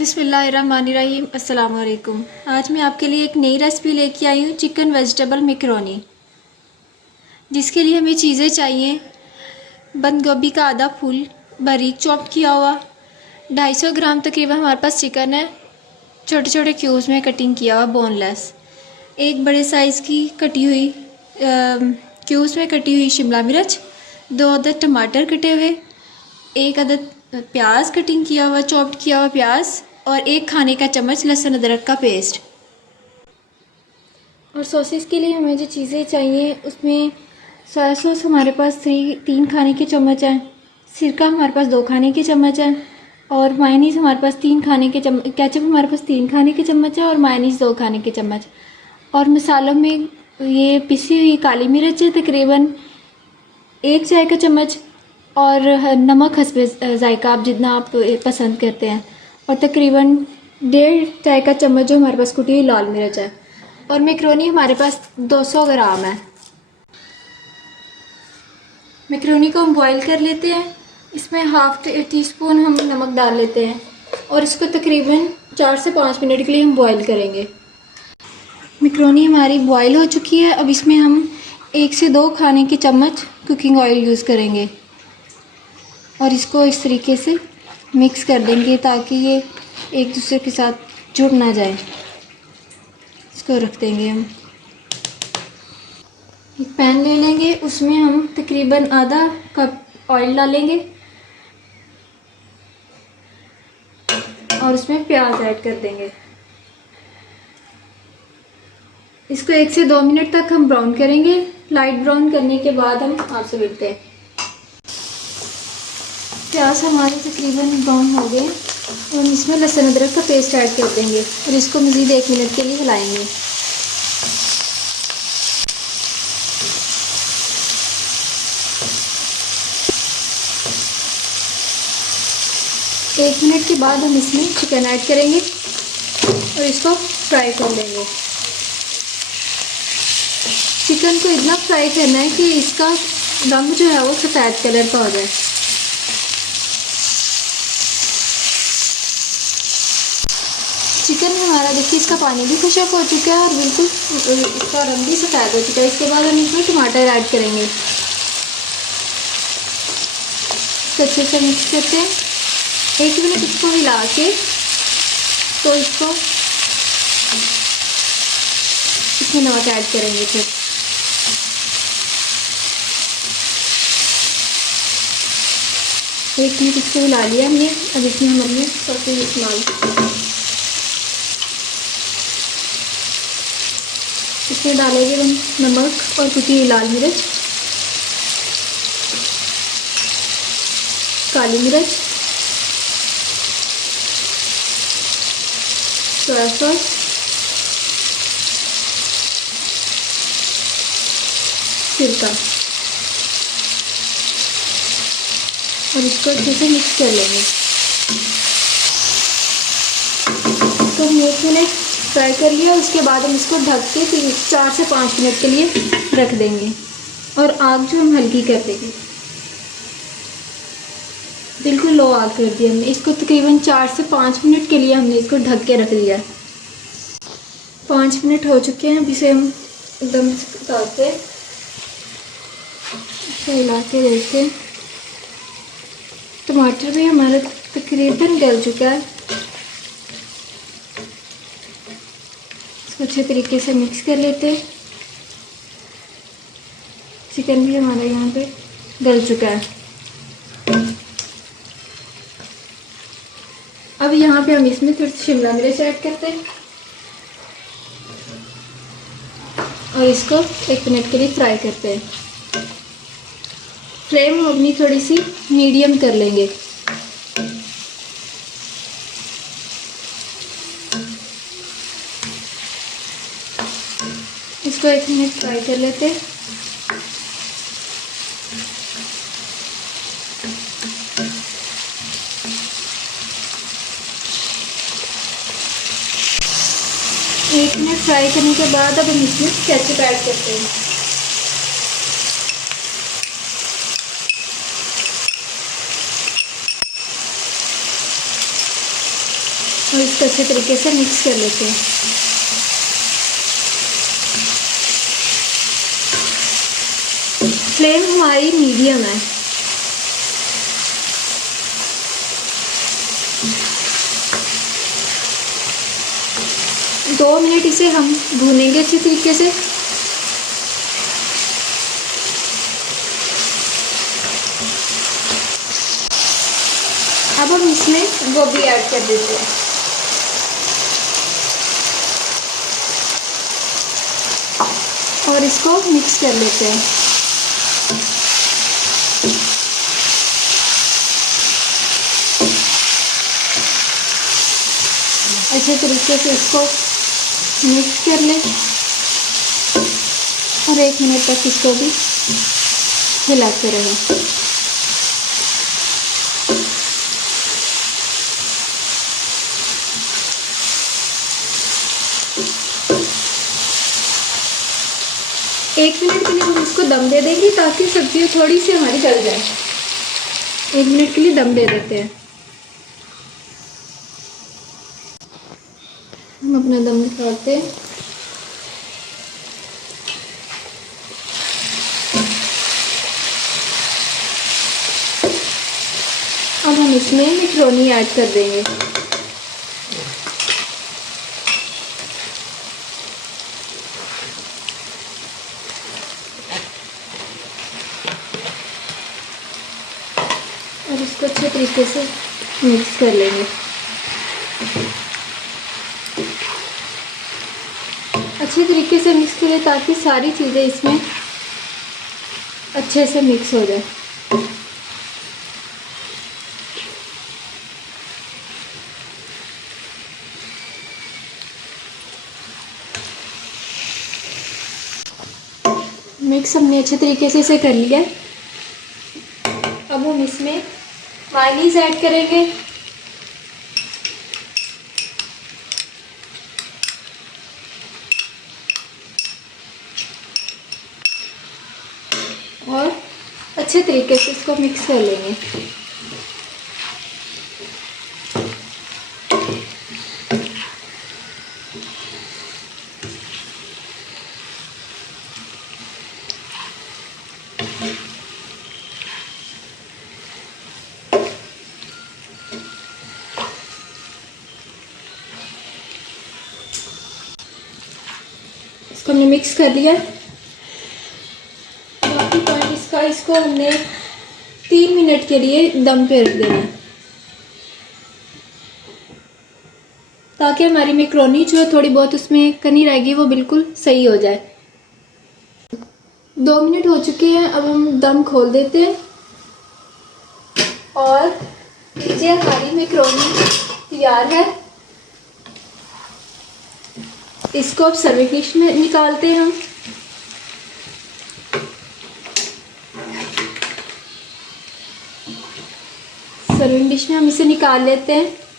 बिस्मिल्लाहिर्रहमानिर्रहीम। अस्सलाम वालेकुम। आज मैं आपके लिए एक नई रेसिपी लेके आई हूँ, चिकन वेजिटेबल मैकरोनी। जिसके लिए हमें चीज़ें चाहिए: बंद गोभी का आधा फूल बारीक चॉप किया हुआ, 250 ग्राम तकरीबन हमारे पास चिकन है, छोटे छोटे क्यूब्स में कटिंग किया हुआ बोनलेस, एक बड़े साइज़ की कटी हुई क्यूब्स में कटी हुई शिमला मिर्च, 2 अदद टमाटर कटे हुए, एक अदद प्याज कटिंग किया हुआ चॉप्ड किया हुआ प्याज, और 1 खाने का चम्मच लहसुन अदरक का पेस्ट। और सॉसेस के लिए हमें जो चीज़ें चाहिए उसमें सोया सॉस हमारे पास 3 खाने के चम्मच है, सिरका हमारे पास 2 खाने के चम्मच है, और मायनीस हमारे पास 3 खाने के चम्मच, केचप हमारे पास 3 खाने के चम्मच है, और मायनीस 2 खाने के चम्मच। और मसालों में ये पिसी हुई काली मिर्च है तकरीबन 1 चाय का चम्मच, और नमक हस्बे ज़ायका आप जितना आप पसंद करते हैं, और तकरीबन 1.5 चाय का चम्मच जो हमारे पास कुटी हुई लाल मिर्च है। और मैकरोनी हमारे पास 200 ग्राम है। मैकरोनी को हम बॉईल कर लेते हैं। इसमें हाफ टी स्पून हम नमक डाल लेते हैं, और इसको तकरीबन 4 से 5 मिनट के लिए हम बॉईल करेंगे। मैकरोनी हमारी बॉईल हो चुकी है। अब इसमें हम 1 से 2 खाने के चम्मच कुकिंग ऑयल यूज़ करेंगे, और इसको इस तरीके से मिक्स कर देंगे ताकि ये एक दूसरे के साथ जुड़ ना जाए। इसको रख देंगे हम। एक पैन ले लेंगे, उसमें हम तकरीबन आधा कप ऑयल डालेंगे, और उसमें प्याज ऐड कर देंगे। इसको 1 से 2 मिनट तक हम ब्राउन करेंगे। लाइट ब्राउन करने के बाद हम आपसे मिलते हैं। प्याज हमारे तकरीबन ब्राउन हो गए, और इसमें लहसुन अदरक का पेस्ट ऐड कर देंगे, और इसको मज़ीद 1 मिनट के लिए हिलाएंगे। एक मिनट के बाद हम इसमें चिकन ऐड करेंगे, और इसको फ्राई कर लेंगे। चिकन को इतना फ्राई करना है कि इसका रंग जो है वो सफ़ेद कलर का हो जाए। चिकन हमारा देखिए इसका पानी भी खुशक हो चुका है, और बिल्कुल इसका रंग भी सफ़ेद हो चुका है। इसके बाद हम इसमें टमाटर ऐड करेंगे। इसको अच्छे से मिक्स करते हैं। 1 मिनट इसको हिला के, तो इसको इसमें नमक ऐड करेंगे। फिर 1 मिनट इसको हिला लिया हमने। अब इसमें हम अपने सॉसेज इस्तेमाल इसमें डालेंगे हम नमक और कुटी हुई लाल मिर्च, काली मिर्च, सोया सॉस, सिरका, और इसको अच्छे से मिक्स कर लेंगे। तो हम 1 मिनट फ्राई कर लिया। उसके बाद हम इसको ढक के 4 से 5 मिनट के लिए रख देंगे, और आग जो हम हल्की कर देंगे। बिल्कुल लो आग कर दी हमने। इसको तकरीबन 4 से 5 मिनट के लिए हमने इसको ढक के रख दिया। 5 मिनट हो चुके हैं। अब इसे हम एकदम उतारते हैं, इसे हिला के देखते हैं। टमाटर भी हमारा तकरीबन गल चुका है। इसको अच्छे तरीके से मिक्स कर लेते हैं। चिकन भी हमारा यहाँ पे गल चुका है। अब यहाँ पे हम इसमें थोड़ी सी शिमला मिर्च ऐड करते हैं, और इसको 1 मिनट के लिए फ्राई करते हैं। फ्लेम अपनी थोड़ी सी मीडियम कर लेंगे। इसको 1 मिनट फ्राई कर लेते हैं। एक मिनट फ्राई करने के बाद अब हम इसमें केचप ऐड करते हैं। और इसको अच्छे तरीके से मिक्स कर लेते हैं। फ्लेम हमारी मीडियम है। दो मिनट इसे हम भूनेंगे अच्छे तरीके से। अब हम इसमें गोभी ऐड कर देते हैं और इसको मिक्स कर लेते हैं। अच्छे तरीके से इसको मिक्स कर लें और 1 मिनट तक इसको भी हिलाते रहें। एक मिनट के लिए हम इसको दम दे देंगे ताकि सब्ज़ी थोड़ी सी हमारी गल जाए। 1 मिनट के लिए दम दे देते हैं। हम अपना दम निकालते हैं। अब हम इसमें मैक्रोनी ऐड कर देंगे। और इसको अच्छे तरीके से मिक्स कर लेंगे। अच्छे तरीके से मिक्स करें ताकि सारी चीज़ें इसमें अच्छे से मिक्स हो जाए। मिक्स हमने अच्छे तरीके से इसे कर लिया। अब हम इसमें मायोनीज़ ऐड करेंगे। और अच्छे तरीके से इसको मिक्स कर लेंगे। इसको हमने मिक्स कर लिया। बाकी पॉइंट इसको हमने 3 मिनट के लिए दम पे रख देना है ताकि हमारी मैक्रोनी जो थोड़ी बहुत उसमें कनी रहेगी वो बिल्कुल सही हो जाए। 2 मिनट हो चुके हैं। अब हम दम खोल देते हैं और लीजिए हमारी मैक्रोनी तैयार है। इसको अब सर्विंग डिश में निकालते हैं हम। सर्विंग डिश में हम इसे निकाल लेते हैं।